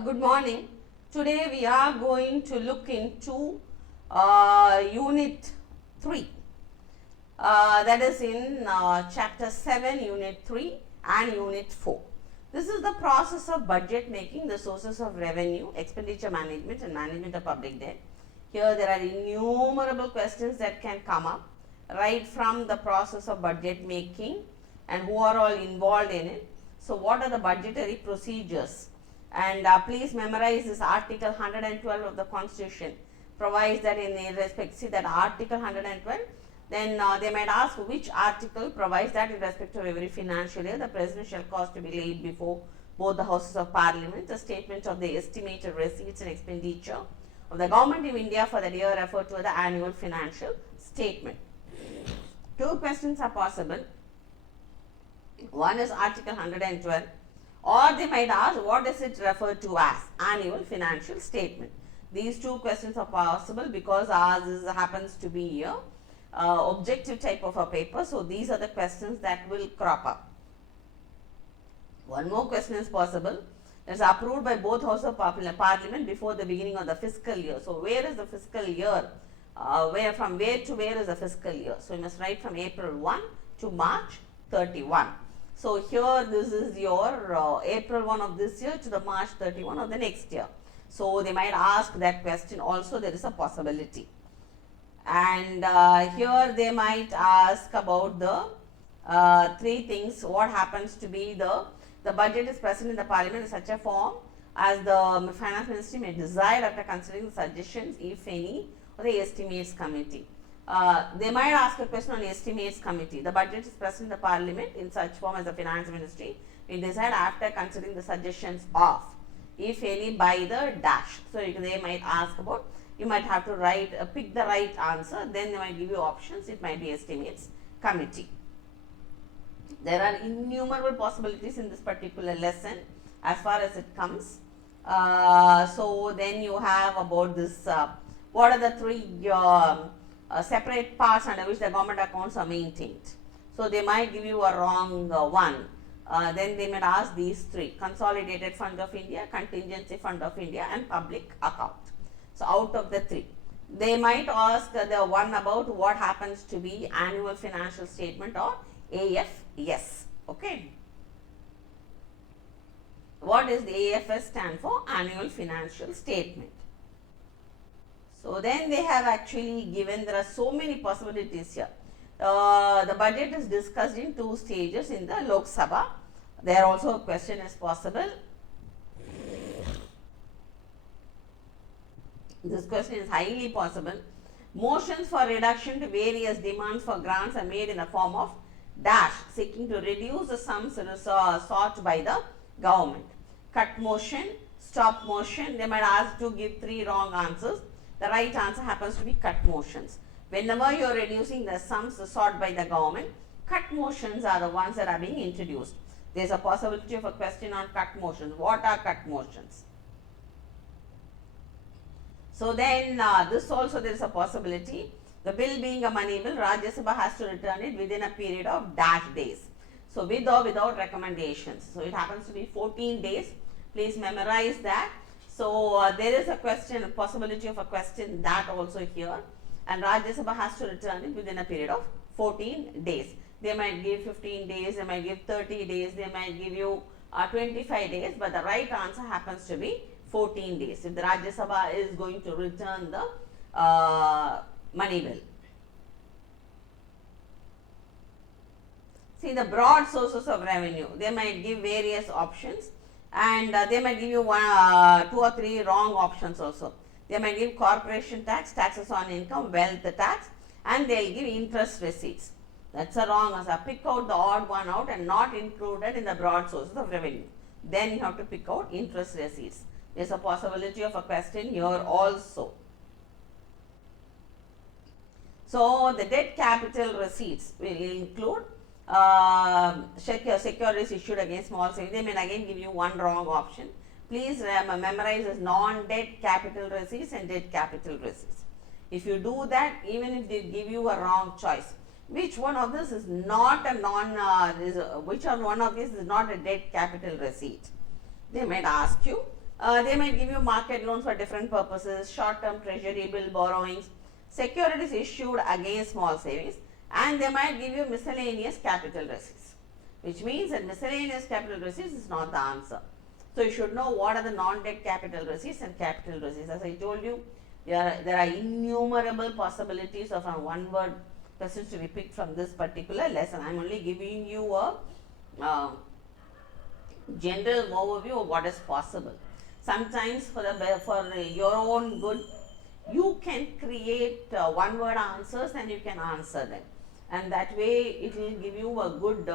Good morning. Today we are going to look into Unit 3, that is in Chapter 7, Unit 3 and Unit 4. This is the process of budget making, the sources of revenue, expenditure management and management of public debt. Here there are innumerable questions that can come up right from the process of budget making and who are all involved in it. So, what are the budgetary procedures? And please memorize this Article 112 of the Constitution provides that in respect, see that Article 112, then they might ask which article provides that in respect of every financial year the President shall cause to be laid before both the Houses of Parliament a statement of the estimated receipts and expenditure of the Government of India for the year referred to as the annual financial statement. Two questions are possible. One is Article 112, or they might ask what does it refer to as annual financial statement. These two questions are possible because ours happens to be here objective type of a paper. So, these are the questions that will crop up. One more question is possible. It is approved by both Houses of Parliament before the beginning of the fiscal year. So, where is the fiscal year? From where to where is the fiscal year? So, you must write from April 1 to March 31. So, here this is your April 1 of this year to the March 31 of the next year. So, they might ask that question also, there is a possibility. And here they might ask about the three things. What happens to be the budget is present in the Parliament in such a form as the Finance Ministry may decide after considering the suggestions, if any, of the Estimates Committee. They might ask a question on the Estimates Committee. The budget is present in the Parliament in such form as the Finance Ministry will decide after considering the suggestions of, if any, by the dash. So, they might ask about, you might have to write, pick the right answer, then they might give you options, it might be Estimates Committee. There are innumerable possibilities in this particular lesson as far as it comes. So, then you have about this, what are the three separate parts under which the government accounts are maintained. So, they might give you a wrong one. Then they might ask these three: Consolidated Fund of India, Contingency Fund of India and Public Account. So, out of the three, they might ask the one about what happens to be Annual Financial Statement or AFS. Okay. What is the AFS stand for? Annual Financial Statement. So, then they have actually given, there are so many possibilities here. The budget is discussed in two stages in the Lok Sabha. There also a question is possible. This question is highly possible. Motions for reduction to various demands for grants are made in the form of dash, seeking to reduce the sums sought by the government. Cut motion, stop motion. They might ask to give three wrong answers. The right answer happens to be cut motions. Whenever you are reducing the sums sought by the government, cut motions are the ones that are being introduced. There is a possibility of a question on cut motions. What are cut motions? So, then this also there is a possibility. The bill being a money bill, Rajya Sabha has to return it within a period of dash days. So, with or without recommendations. So, it happens to be 14 days. Please memorize that. So, there is a question, possibility of a question that also here, and Rajya Sabha has to return it within a period of 14 days. They might give 15 days, they might give 30 days, they might give you 25 days, but the right answer happens to be 14 days if the Rajya Sabha is going to return the money bill. See the broad sources of revenue, they might give various options, and they might give you two or three wrong options also. They might give corporation tax, taxes on income, wealth tax, and they will give interest receipts. That is a wrong answer. Pick out the odd one out and not included in the broad sources of revenue. Then you have to pick out interest receipts. There is a possibility of a question here also. So, the debt capital receipts will include securities issued against small savings. They may again give you one wrong option. Please memorize as non-debt capital receipts and debt capital receipts. If you do that, even if they give you a wrong choice, which one of this is not a which one of these is not a debt capital receipt? They might ask you They might give you market loans for different purposes, short-term treasury bill borrowings, securities issued against small savings, and they might give you miscellaneous capital receipts, which means that miscellaneous capital receipts is not the answer. So, you should know what are the non-debt capital receipts and capital receipts. As I told you, there are innumerable possibilities of a one-word questions to be picked from this particular lesson. I am only giving you a general overview of what is possible. Sometimes for your own good, you can create one-word answers and you can answer them, and that way it will give you a good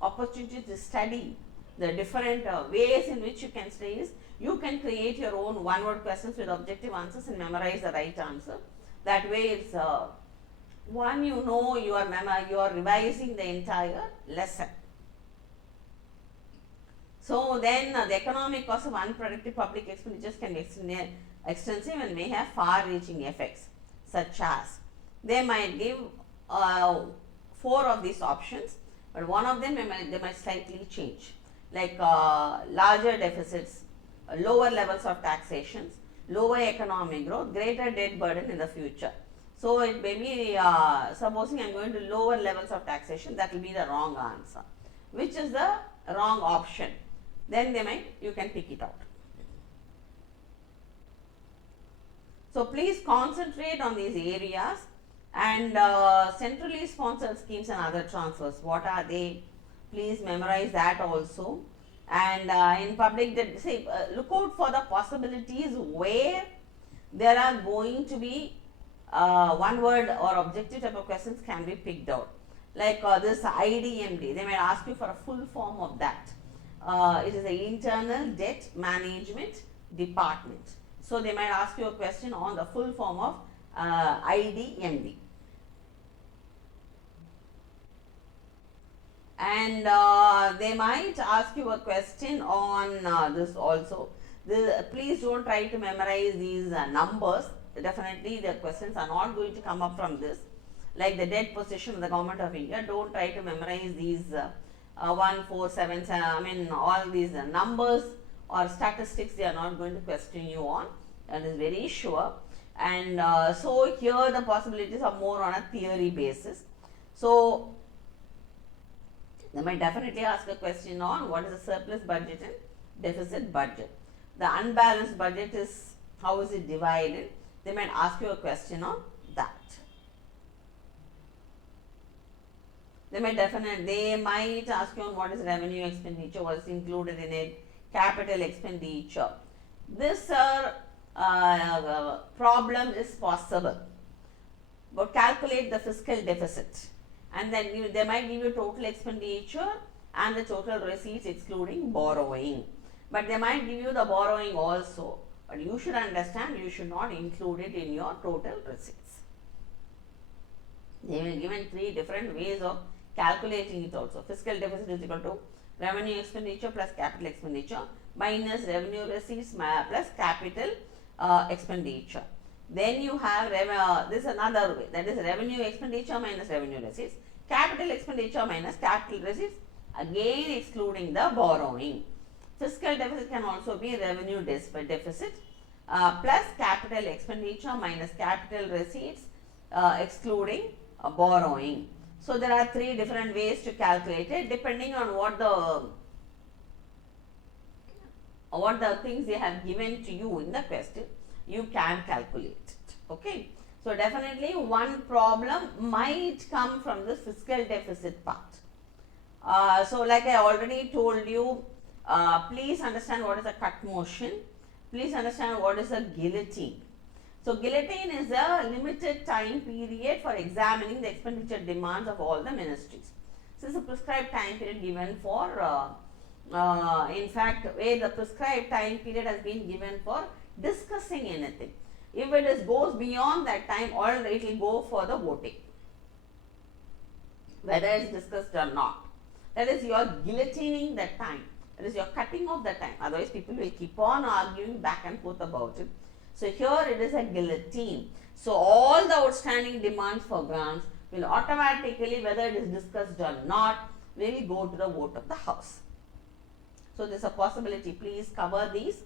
opportunity to study the different ways in which you can study this. You can create your own one-word questions with objective answers and memorize the right answer. That way it's one, you know, you are revising the entire lesson. So then the economic cost of unproductive public expenditures can be extensive and may have far-reaching effects, such as they might give 4 of these options, but one of them they might slightly change, like larger deficits, lower levels of taxations, lower economic growth, greater debt burden in the future. So it may be, supposing I am going to lower levels of taxation, that will be the wrong answer. Which is the wrong option? Then you can pick it out. So please concentrate on these areas, and centrally sponsored schemes and other transfers. What are they? Please memorize that also. And in public debt, say, look out for the possibilities where there are going to be one word or objective type of questions can be picked out. Like this IDMD, they might ask you for a full form of that. It is the Internal Debt Management Department. So they might ask you a question on the full form of IDMD. And they might ask you a question on this also. Please don't try to memorize these numbers. Definitely the questions are not going to come up from this. Like the debt position of the government of India, don't try to memorize these 1, 4, 7, I mean all these numbers or statistics. They are not going to question you on. That is very sure. And so here the possibilities are more on a theory basis. So they might definitely ask a question on what is the surplus budget and deficit budget. The unbalanced budget is, how is it divided? They might ask you a question on that. They might ask you on what is revenue expenditure, what is included in it, capital expenditure. This problem is possible, but calculate the fiscal deficit, and then they might give you total expenditure and the total receipts excluding borrowing. But they might give you the borrowing also, but you should understand you should not include it in your total receipts. They will given 3 different ways of calculating it also. Fiscal deficit is equal to revenue expenditure plus capital expenditure minus revenue receipts plus capital expenditure. Then you have this is another way, that is revenue expenditure minus revenue receipts, capital expenditure minus capital receipts, again excluding the borrowing. Fiscal deficit can also be revenue deficit plus capital expenditure minus capital receipts excluding borrowing. So there are 3 different ways to calculate it, depending on what the things they have given to you in the question. You can calculate it. Okay. So definitely one problem might come from the fiscal deficit part. So like I already told you, please understand what is a cut motion. Please understand what is a guillotine. So guillotine is a limited time period for examining the expenditure demands of all the ministries. So this is a prescribed time period given for, in fact, where the prescribed time period has been given for discussing anything. If it goes beyond that time, or it will go for the voting, whether it is discussed or not. That is, you are guillotining that time. That is, you are cutting off the time. Otherwise, people will keep on arguing back and forth about it. So here it is a guillotine. So all the outstanding demands for grants will automatically, whether it is discussed or not, will go to the vote of the House. So there is a possibility. Please cover these.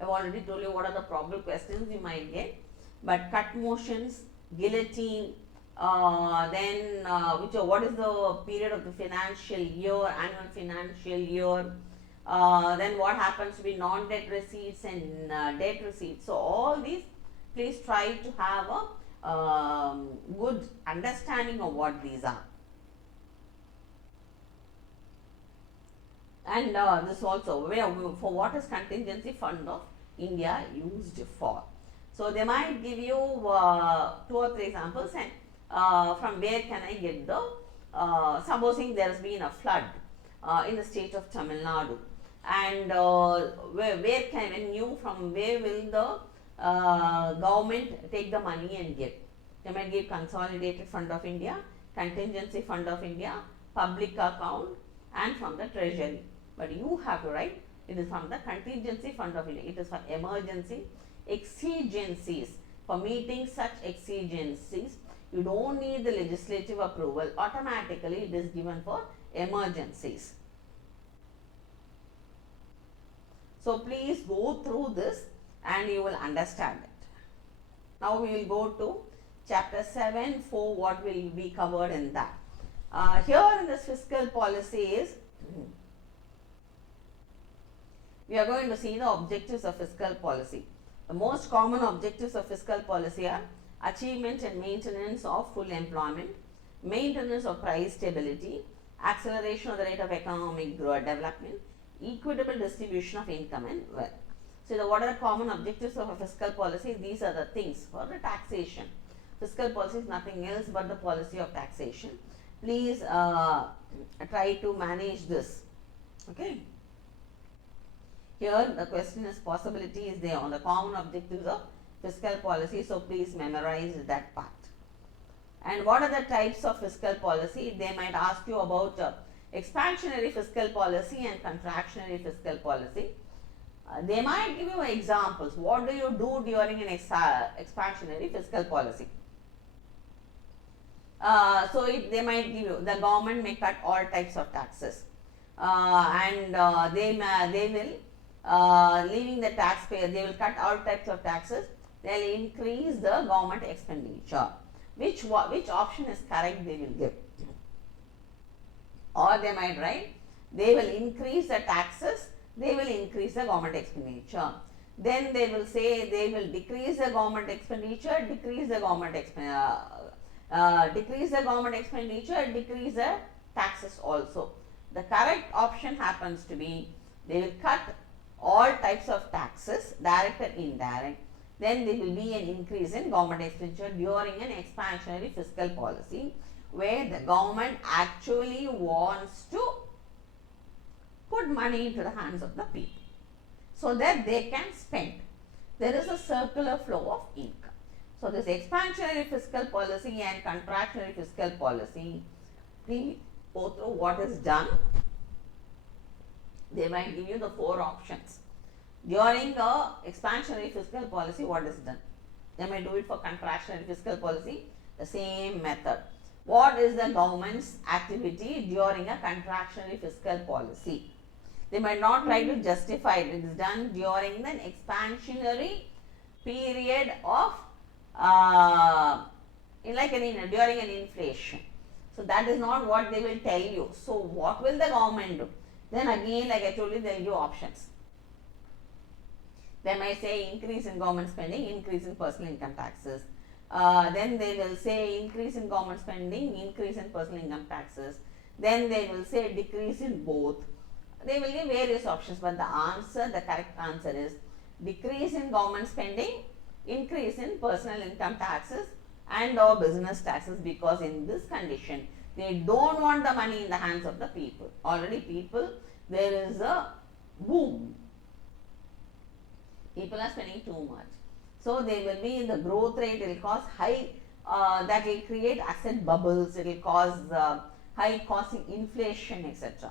I've already told you what are the probable questions you might get. But cut motions, guillotine, then what is the period of the financial year, annual financial year, then what happens to be non-debt receipts and debt receipts. So all these, please try to have a good understanding of what these are. And this also, for what is contingency fund of India used for. So they might give you 2 or 3 examples, and from where can I get the, supposing there has been a flood in the state of Tamil Nadu, and where can, when you, from where will the government take the money and give? They might give consolidated fund of India, contingency fund of India, public account, and from the treasury. But you have to write it is from the contingency fund of India. It is for emergency exigencies. For meeting such exigencies, you don't need the legislative approval. Automatically it is given for emergencies. So please go through this and you will understand it. Now we will go to chapter 7 for what will be covered in that. Here in this fiscal policy is, we are going to see the objectives of fiscal policy. The most common objectives of fiscal policy are achievement and maintenance of full employment, maintenance of price stability, acceleration of the rate of economic development, equitable distribution of income and wealth. So, what are the common objectives of a fiscal policy? These are the things for the taxation. Fiscal policy is nothing else but the policy of taxation. Please try to manage this. Okay. Here the question is, possibility is there on the common objectives of fiscal policy. So, please memorize that part. And what are the types of fiscal policy? They might ask you about expansionary fiscal policy and contractionary fiscal policy. They might give you examples. What do you do during an expansionary fiscal policy? So, they might give you, the government may cut all types of taxes, and they will, leaving the taxpayer, they will cut all types of taxes, they will increase the government expenditure. Which option is correct, they will give. Or they might write, they will increase the taxes, they will increase the government expenditure. Then they will say they will decrease the government expenditure, decrease the government expenditure, decrease the taxes also. The correct option happens to be, they will cut all types of taxes, direct and indirect. Then there will be an increase in government expenditure during an expansionary fiscal policy, where the government actually wants to put money into the hands of the people so that they can spend. There is a circular flow of income. So, this expansionary fiscal policy and contractionary fiscal policy, please go through what is done. They might give you the 4 options. During the expansionary fiscal policy, what is done? They may do it for contractionary fiscal policy, the same method. What is the government's activity during a contractionary fiscal policy? They might not try to justify it. It is done during the expansionary period of, during an inflation. So, that is not what they will tell you. So, what will the government do? Then again, like I told you, they will give options. They might say increase in government spending, increase in personal income taxes. Then they will say increase in government spending, increase in personal income taxes. Then they will say decrease in both. They will give various options, but the answer, the correct answer is decrease in government spending, increase in personal income taxes and or business taxes, because in this condition, they don't want the money in the hands of the people. Already people, there is a boom. People are spending too much. So, they will be in the growth rate, it will cause high, that will create asset bubbles, it will cause high causing inflation, etc.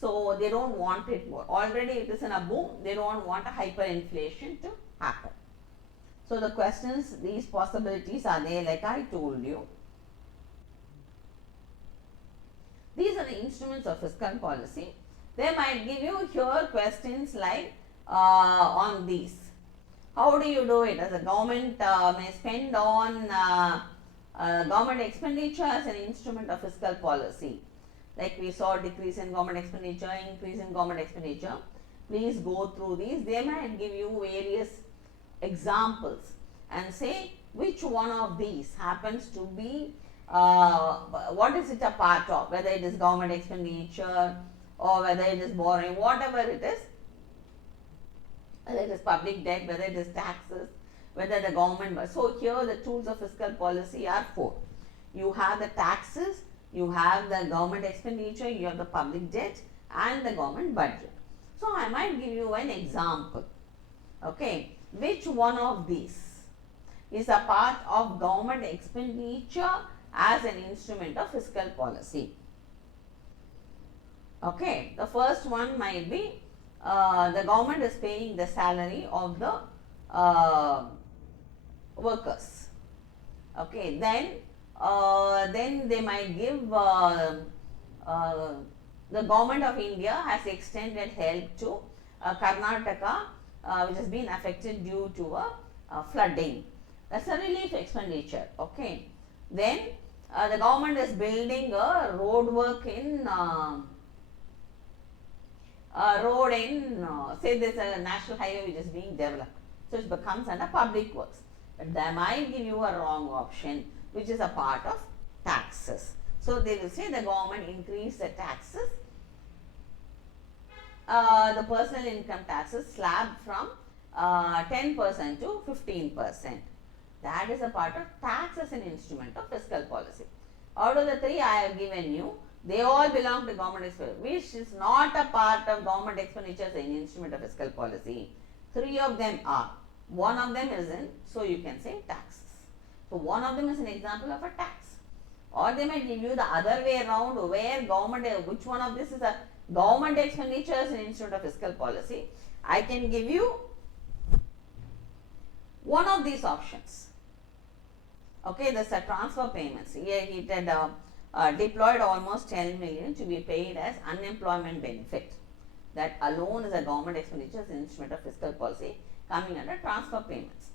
So, they don't want it more. Already it is in a boom, they don't want a hyperinflation to happen. So, the questions, these possibilities are there, like I told you. These are the instruments of fiscal policy. They might give you here questions like on these. How do you do it? As a government may spend on government expenditure as an instrument of fiscal policy. Like we saw decrease in government expenditure, increase in government expenditure. Please go through these. They might give you various examples and say which one of these happens to be, what is it a part of, whether it is government expenditure or whether it is borrowing, whatever it is, whether it is public debt, whether it is taxes, whether the government. So here the tools of fiscal policy are 4. You have the taxes, you have the government expenditure, you have the public debt and the government budget. So I might give you an example. Okay, which one of these is a part of government expenditure as an instrument of fiscal policy? Okay, the first one might be the government is paying the salary of the workers. Okay, then they might give the government of India has extended help to Karnataka, which has been affected due to a flooding. That's a relief expenditure. Okay, then the government is building a road work in say there's a national highway which is being developed, so it becomes under public works. But they might give you a wrong option, which is a part of taxes. So they will say the government increased the taxes, the personal income taxes slab from 10% to 15%. That is a part of tax as an instrument of fiscal policy. Out of the 3 I have given you, they all belong to government expenditure, which is not a part of government expenditure as an instrument of fiscal policy. 3 of them are. One of them isn't, so you can say taxes. So one of them is an example of a tax. Or they might give you the other way around, where government, which one of this is a government expenditure as an instrument of fiscal policy. I can give you one of these options. Okay, there's a transfer payments. Here he had deployed almost 10 million to be paid as unemployment benefit. That alone is a government expenditure as an instrument of fiscal policy coming under transfer payments.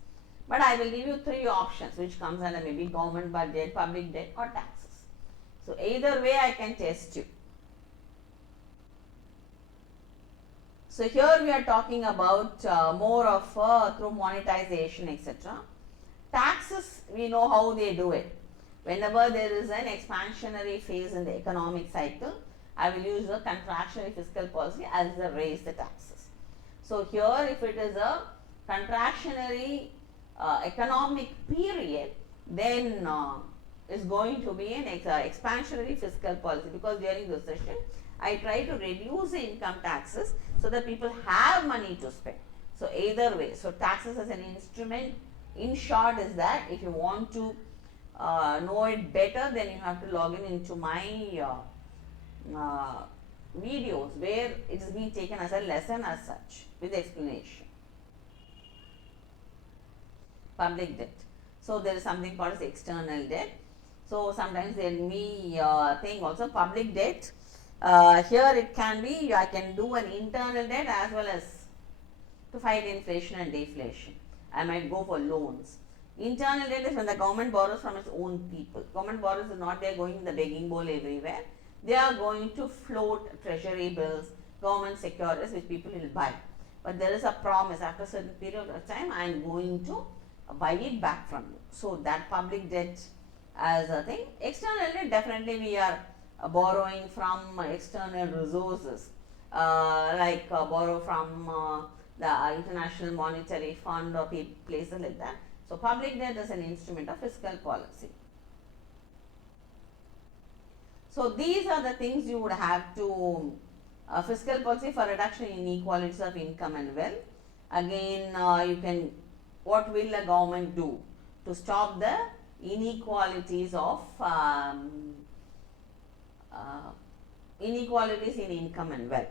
But I will give you 3 options which comes under maybe government budget, public debt or taxes. So either way I can test you. So here we are talking about more of through monetization, etc. Taxes, we know how they do it. Whenever there is an expansionary phase in the economic cycle, I will use the contractionary fiscal policy as the raise the taxes. So here if it is a contractionary economic period, then is going to be an expansionary fiscal policy, because during recession I try to reduce the income taxes so that people have money to spend. So either way, so taxes as an instrument, in short, is that if you want to know it better, then you have to log into my videos where it is being taken as a lesson as such with explanation. Public debt. So there is something called as external debt. So sometimes there will be thing also public debt. Here it can be, I can do an internal debt as well as to fight inflation and deflation. I might go for loans. Internal debt is when the government borrows from its own people. Government borrows is not there going in the begging bowl everywhere. They are going to float treasury bills, government securities which people will buy. But there is a promise, after a certain period of time I am going to buy it back from you. So that public debt as a thing. External debt, definitely we are borrowing from external resources, like borrow from the International Monetary Fund or places like that. So public debt is an instrument of fiscal policy. So these are the things you would have to, fiscal policy for reduction in inequalities of income and wealth. Again, you can, what will the government do to stop the inequalities of inequalities in income and wealth.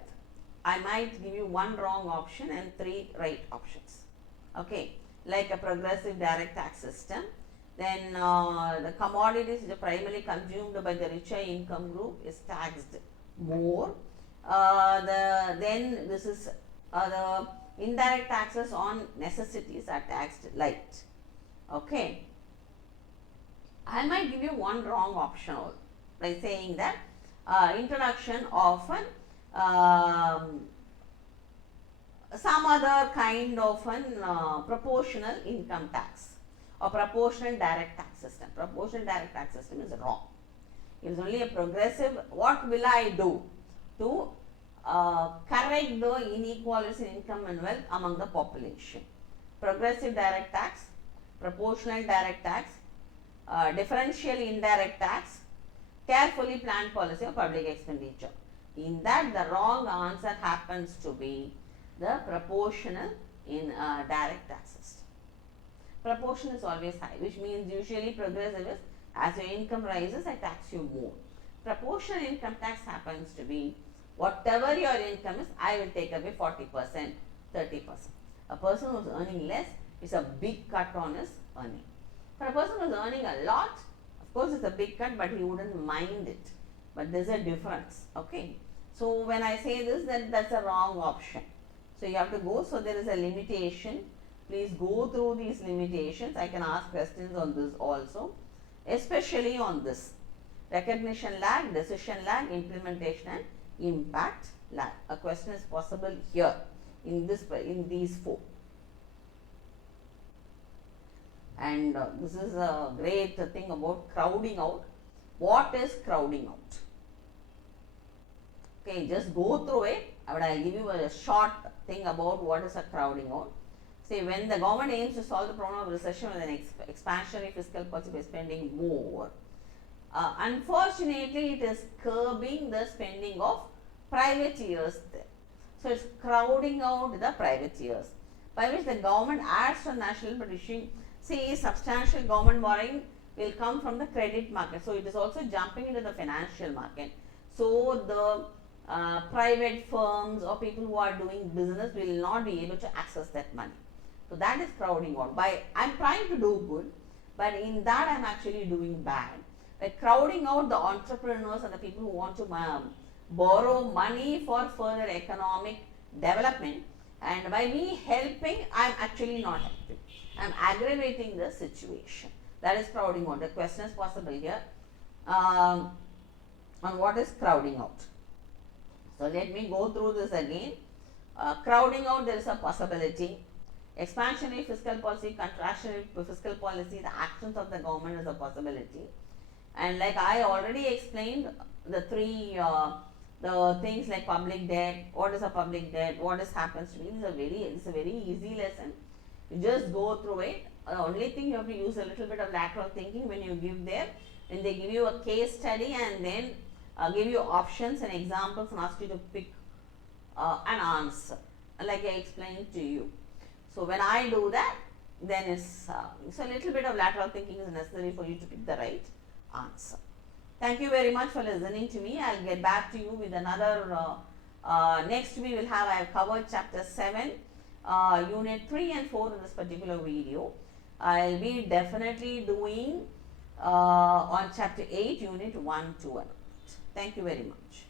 I might give you 1 wrong option and 3 right options. Okay, like a progressive direct tax system. Then the commodities which are primarily consumed by the richer income group is taxed more. Then this is the indirect taxes on necessities are taxed light. Okay. I might give you one wrong option by saying that introduction of an some other kind of an proportional income tax or proportional direct tax system. Proportional direct tax system is wrong. It is only a progressive. What will I do to correct the inequalities in income and wealth among the population? Progressive direct tax, proportional direct tax, differential indirect tax, carefully planned policy of public expenditure. In that, the wrong answer happens to be the proportional in direct tax system. Proportion is always high, which means usually progressive is as your income rises, I tax you more. Proportional income tax happens to be whatever your income is, I will take away 40%, 30%. A person who is earning less is a big cut on his earning. For a person who is earning a lot, of course it's a big cut, but he wouldn't mind it. But there's a difference, okay. So when I say this, then that's a wrong option. So you have to go, so there is a limitation. Please go through these limitations. I can ask questions on this also, especially on this. Recognition lag, decision lag, implementation and impact lag. A question is possible here in these four. And this is a great thing about crowding out. What is crowding out? Okay, just go through it, but I'll give you a short thing about what is a crowding out. See, when the government aims to solve the problem of recession with an expansionary fiscal policy by spending more, unfortunately, it is curbing the spending of privateers there. So, it's crowding out the privateers, by which the government adds to national but issuing. See, substantial government borrowing will come from the credit market. So, it is also jumping into the financial market. So, the private firms or people who are doing business will not be able to access that money. So, that is crowding out. I am trying to do good, but in that I am actually doing bad. By crowding out the entrepreneurs and the people who want to borrow money for further economic development, and by me helping, I am actually not helping. I am aggravating the situation. That is crowding out. The question is possible here on what is crowding out. So, let me go through this again. Crowding out, there is a possibility. Expansionary fiscal policy, contractionary fiscal policy, the actions of the government is a possibility. And like I already explained, the three the things like public debt, what is a public debt, what happens to me, it's a very easy lesson. You just go through it. The only thing you have to use a little bit of lateral thinking when you give there, when they give you a case study and then give you options and examples and ask you to pick an answer, like I explained to you. So when I do that, then it's so a little bit of lateral thinking is necessary for you to pick the right answer. Thank you very much for listening to me. I'll get back to you with another. Next we will have, I have covered chapter 7, unit 3 and 4 in this particular video. I'll be definitely doing on chapter 8, unit 1, 2 and 8. Thank you very much.